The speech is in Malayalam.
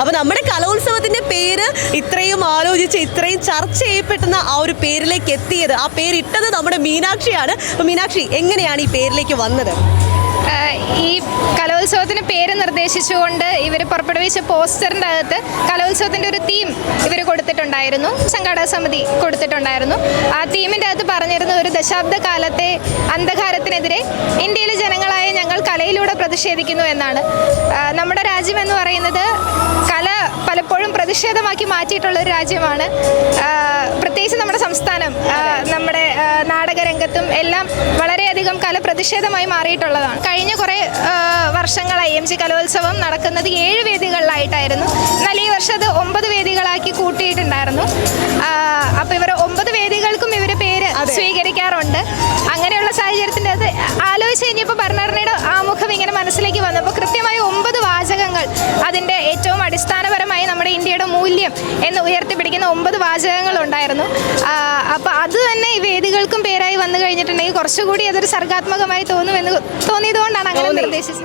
അപ്പൊ നമ്മുടെ കലോത്സവത്തിന്റെ പേര് ഇത്രയും ആലോചിച്ച് ഇത്രയും ചർച്ച ചെയ്യപ്പെടുന്ന ആ ഒരു പേരിലേക്ക് എത്തിയത്. ആ പേരിട്ടത് നമ്മുടെ മീനാക്ഷിയാണ്. അപ്പൊ മീനാക്ഷി എങ്ങനെയാണ് ഈ പേരിലേക്ക് വന്നത്? ഈ കലോത്സവത്തിന് പേര് നിർദ്ദേശിച്ചുകൊണ്ട് ഇവർ പുറപ്പെടുവിച്ച പോസ്റ്ററിന്റെ അകത്ത് കലോത്സവത്തിന്റെ ഒരു തീം ഇവർ കൊടുത്തിട്ടുണ്ടായിരുന്നു. സംഘാടക സമിതി കൊടുത്തിട്ടുണ്ടായിരുന്നു. ആ തീമിന്റെ അകത്ത് പറഞ്ഞിരുന്ന ഒരു ദശാബ്ദ കാലത്തെ അന്ധകാരത്തിനെതിരെ ഇന്ത്യയിലെ ജനങ്ങളായ ഞങ്ങൾ കലയിലൂടെ പ്രതിഷേധിക്കുന്നു എന്നാണ്. നമ്മുടെ രാജ്യം എന്ന് പറയുന്നത് കല പലപ്പോഴും പ്രതിഷേധമാക്കി മാറ്റിയിട്ടുള്ള ഒരു രാജ്യമാണ്. പ്രത്യേകിച്ച് നമ്മുടെ സംസ്ഥാനം നമ്മുടെ നാടകരംഗത്തും എല്ലാം വളരെയധികം കല പ്രതിഷേധമായി മാറിയിട്ടുള്ളതാണ്. കഴിഞ്ഞ കുറേ വർഷങ്ങൾ വർഷങ്ങളായി എം ജി കലോത്സവം നടക്കുന്നത് ഏഴ് വേദികളിലായിട്ടായിരുന്നു. എന്നാൽ ഈ വർഷം അത് ഒമ്പത് വേദികളാക്കി കൂട്ടിയിട്ടുണ്ടായിരുന്നു. അപ്പോൾ ഇവർ ഒമ്പത് വേദികൾക്കും ഇവർ പേര് സ്വീകരിക്കാറുണ്ട്. അതിന്റെ ഏറ്റവും അടിസ്ഥാനപരമായി നമ്മുടെ ഇന്ത്യയുടെ മൂല്യം എന്ന് ഉയർത്തിപ്പിടിക്കുന്ന ഒമ്പത് വാചകങ്ങൾ ഉണ്ടായിരുന്നു അപ്പോൾ അത് തന്നെ ഈ വേദികൾക്കും പേരായി വന്നു കഴിഞ്ഞിട്ടുണ്ടെങ്കിൽ കുറച്ചുകൂടി അതൊരു സർഗാത്മകമായി തോന്നുമെന്ന് തോന്നിയതുകൊണ്ടാണ് അങ്ങനെ നിർദ്ദേശിച്ചത്.